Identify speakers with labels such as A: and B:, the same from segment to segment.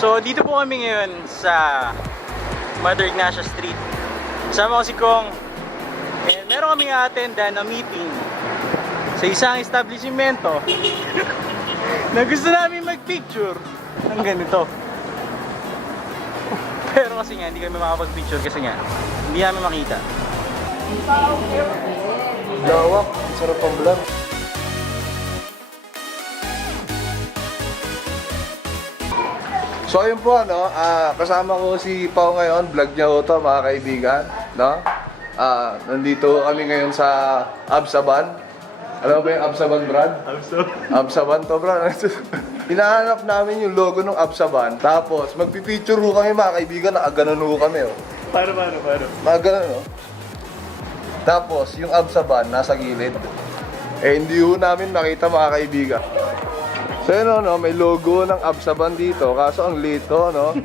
A: So dito po kami ngayon sa Mother Ignacia Street. Kasama ko si Kong. And meron kami attenda na meeting sa isang establishmento na gusto namin magpicture ng ganito. Pero kasi nga hindi kami makapag-picture kasi nga hindi namin makita.
B: Lawak, sarap ang vlog. So ayun po kasama ko si Pao ngayon, vlog niya ho to mga kaibigan, no? Nandito kami ngayon sa Absaban. Alam mo ba yung Absaban, Brad? Absaban to, Brad. Hinahanap namin yung logo ng Absaban. Tapos magpipicture ho kami mga kaibigan, nakaganon ho kami oh.
A: Paano?
B: Nakaganon oh. Tapos yung Absaban nasa gilid. Eh hindi ho namin nakita mga kaibigan. So yun no, may logo ng Absaban dito, kaso ang lito, no?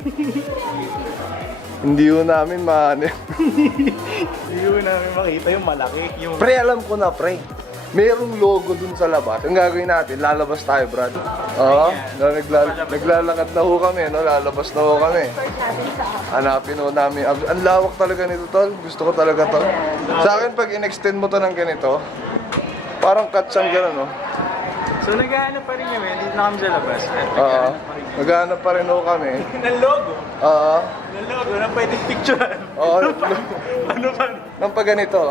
B: Hindi ho namin
A: Hindi ko namin makita yung malaki. Yung...
B: Pre, alam ko na, pre. Merong logo dun sa labas. Ang gagawin natin, lalabas tayo, Brad. Oo, naglalakad na ho kami, no? Lalabas na ho kami. Hanapin ho namin. Ang lawak talaga nito, tol. Gusto ko talaga to. Sa akin, pag in-extend mo to ng ganito, parang katsang gano'n, no?
A: So naghahanap pa rin kami, dito na kami sa labas.
B: Oo, naghahanap pa rin ho kami.
A: Ng logo?
B: Oo.
A: Ng logo na pwedeng picturean.
B: Oo.
A: Paano?
B: Nang pag ganito.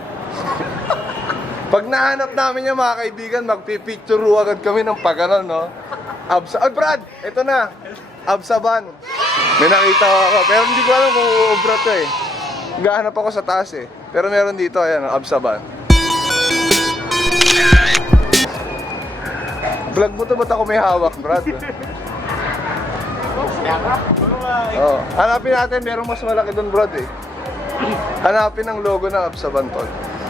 B: Pag nahanap namin yung mga kaibigan, magpipicture agad kami ng pag ano, no? Ay, Brad! Ito na! Absaban. May nakita ako, pero hindi ko alam kung uubra to eh. Gahanap ako sa taas eh. Pero meron dito, ayan, Absaban. Vlog mo to, ba't ako may hawak, Brad? Oh, hanapin natin, merong mas malaki doon, Brad eh. Hanapin ang logo ng Absaban, tol.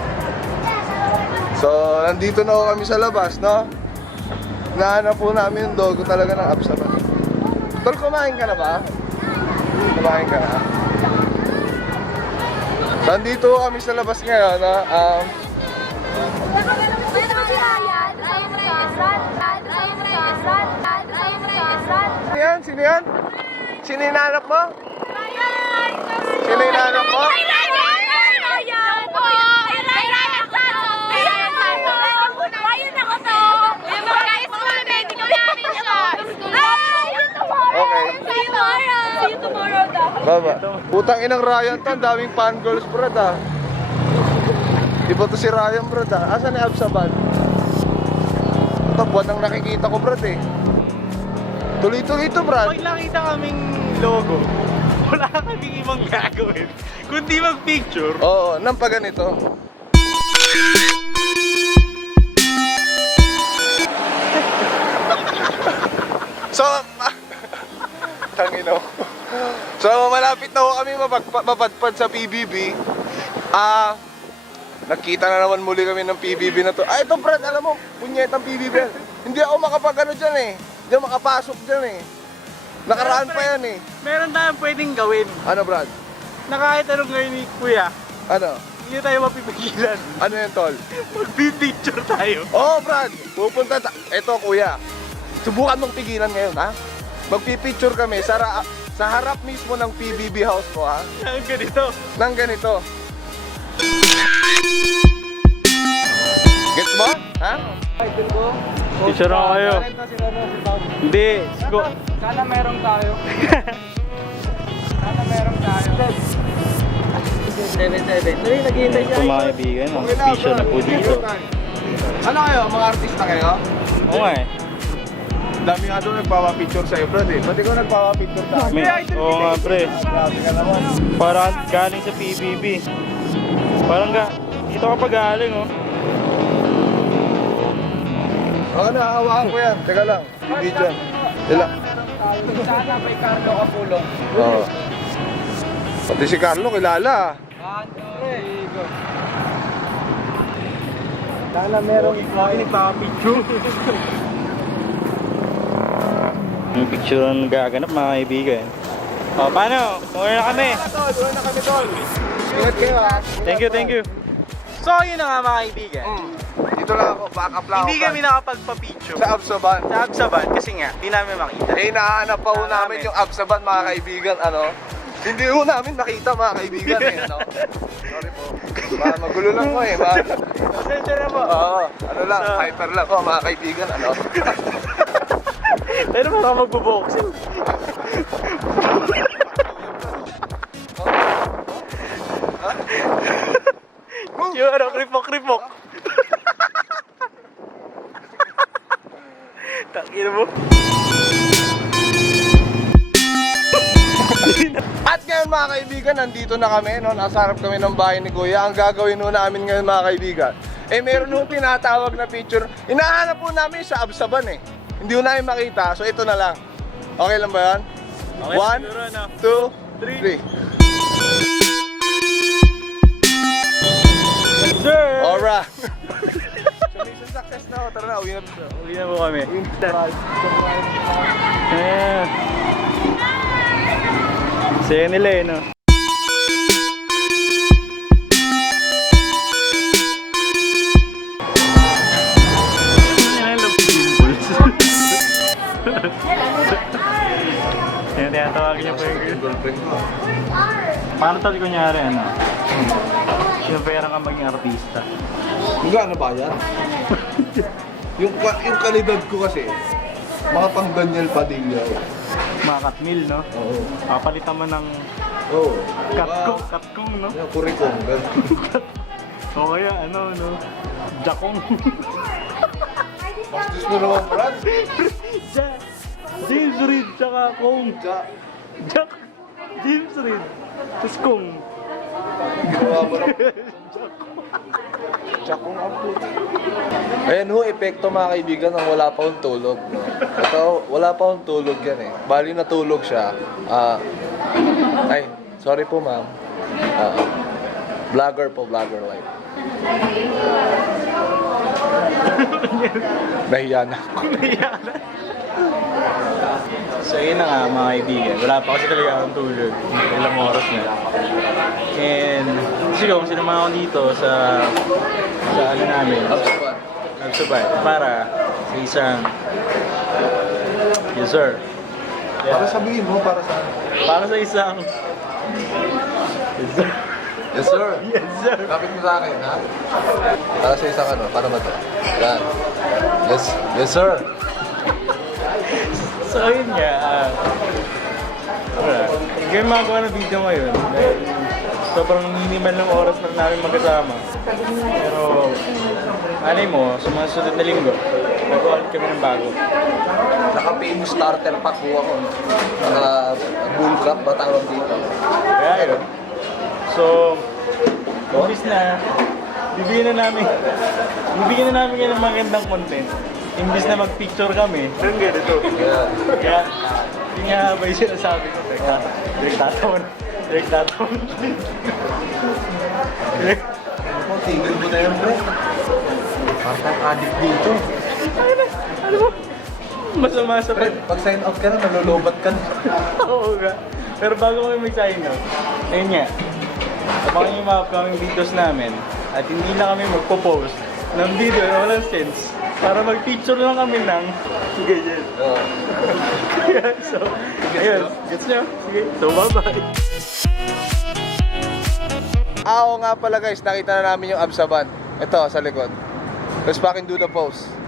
B: So, nandito na ako kami sa labas, no? Nahanap po namin yung logo talaga ng Absaban. Tol, kumain ka na ba? Kumain ka na? So, nandito kami sa labas ngayon, no? Sino yan? Sino yung nahanap mo? Sino yung nahanap mo? Okay.
C: See you tomorrow daw.
B: Baba. Putang inang Ryan to, ang daming fan girls, Brad ah. Di ba to si Ryan, Brad ah? Asan ni Absaban? Ito, buwan ang nakikita ko, Brad eh. Tuloy-tuloy ito, Brad.
A: Pag nakita kaming logo, wala kaming ibang gagawin kundi mag-picture.
B: Oo, nang pa ganito. So, tangino. So, malapit na ho kami mapadpad sa PBB. Nakita na naman muli kami ng PBB na to. Ito, Brad, alam mo, punyetang PBB. Hindi ako makapag-ano dyan eh. Hindi ako makapasok dyan eh. Nakaraan pa yan eh.
A: Meron tayong pwedeng gawin
B: Ano, Brad?
A: na kahit anong gawin ni Kuya,
B: Ano?
A: hindi tayo mapipigilan.
B: Ano yan, tol?
A: Mag-picture tayo.
B: Oo, Brad. Pupunta Eto, kuya. Subukan mong pigilan ngayon, ha? Magpipicture kami sa harap mismo ng PBB house mo, ha?
A: Ang ganito.
B: Nang ganito. Gets mo? Ha?
A: Picture ako kayo. Hindi.
D: Sana meron tayo. Sana meron tayo. 7-7. Dali, naghihintay siya.
A: Ito mga kaibigan, ang picture na po dito.
B: Ano kayo? Mga artista kayo?
A: Oo nga eh.
B: Dami nga doon nagpapapicture sa'yo, Brad eh. Ba't ikaw nagpapapicture sa akin?
A: Oo nga pre.
B: Grabe ka naman.
A: Parang galing sa PBB. Parang dito ka pa galing oh.
B: Oo, nakahawakan ko yan. Teka lang. Hindi dyan. Ilang?
D: Sana may Carlo Kapulong.
B: Oo. Pati si Carlo, kilala.
D: 1, 2, 3, go.
A: Sana merong nagpapicture. Yung picture ang gaganap mga kaibigan. O, paano? Uwi na kami.
B: Uwi na kami, tol. Ingat kayo, ha?
A: Thank you. So, yun na nga mga kaibigan.
B: Dito lang ako, backup lang
A: Hindi
B: ako.
A: kami nakapagpa-picture.
B: Sa Absaban.
A: Sa Absaban kasi nga, hindi namin makita.
B: Eh, nahanap pa ho
A: Namin.
B: namin yung Absaban, mga kaibigan, ano? Hindi ho namin nakita, mga kaibigan, eh, ano? Sorry po. Magulo lang ko, eh.
A: Pasensya na po.
B: Oo, ano lang,
A: So-
B: hyper lang ko, mga kaibigan, ano?
A: Pero baka magbo-boxing. Yung ano, kripok-kripok. Takin mo.
B: At ngayon, mga kaibigan, nandito na kami, no? Nasa harap kami ng bahay ni Kuya. Ang gagawin ho namin ngayon, mga kaibigan, eh, meron ho tinatawag na picture. Hinahanap po namin sa Absaban, eh. Hindi ho namin makita, so ito na lang. Okay lang ba yan?
A: Okay,
B: 1,
A: siguro na.
B: 2, 3.
A: Sir!
B: Alright. So, mission success na ho. Tara na, uwi na.
A: Uwi na po kami. Ayan. Saya nila eh, no? Ayan, tinatawagin niya po yung
B: Girlfriend ko.
A: paano tal kunyari, ano? Sinupera ka maging artista.
B: Magkano ba yan? yung kalidad ko kasi, mga pang Daniel Padilla.
A: Mga katmil, no?
B: Oo.
A: Papalitan mo ng
B: Oo.
A: katkong, no?
B: Yung kurikong.
A: O kaya, ano, no? Jakong.
B: Bastos mo naman, Brad.
A: James Reid, tsaka Kong. Jack. James Reid. Tapos Kong.
B: Gawa mo naman. Tsakong apo. Ayan ho, epekto mga kaibigan ng wala pa akong tulog. No? Ito, wala pa akong tulog yan eh. Bali natulog siya. Ay, sorry po ma'am. Vlogger po, vlogger life. Nahiya na ako.
A: So yun na nga mga kaibigan, wala pa kasi talaga akong tulog. Ilang oras na. And siguro kung sinama ako dito sa ano namin, Absaban, para sa isang yes sir.
B: Para sabihin mo, para sa...
A: Para sa isang yes sir.
B: Yes sir.
A: Yes sir.
B: Kapit mo sa akin, ha? Para sa isang ano, para ba ito? Yan. Yes sir.
A: So ayun nga, wala. Hindi kami magawa ng video ngayon dahil sobrang minimal ng oras na namin magkasama. Pero, alay mo, sa mga sunod na linggo, gagawa ulit kami ng bago.
B: Naka-famous starter pack po ako. Bull cup ba tawag dito?
A: Kaya yun. So, imbis na, bibigyan na namin kayo ng magandang content. Imbis na mag-picture kami, nang ganito.
B: Yan.
A: Kaya, yun nga ba yung sinasabi ko? Teka, direct tatawan.
B: Ako, tigil mo na yun, pre. Parang addict dito.
A: Ano mo? Masama sa
B: Pre, pag sign out ka na, nalulubat ka na.
A: Oo nga. Pero bago kami mag-sign out, ayun nga, abangan yung mga upcoming videos namin at hindi na kami magpo-post ng video na walang sense para mag-picture lang kami ng ganyan.
B: Oo.
A: So, ayun. Gets nyo? Sige. So, bye-bye.
B: Oo nga pala guys, nakita na namin yung Absaban. Ito, sa likod. Let's fucking do the pose.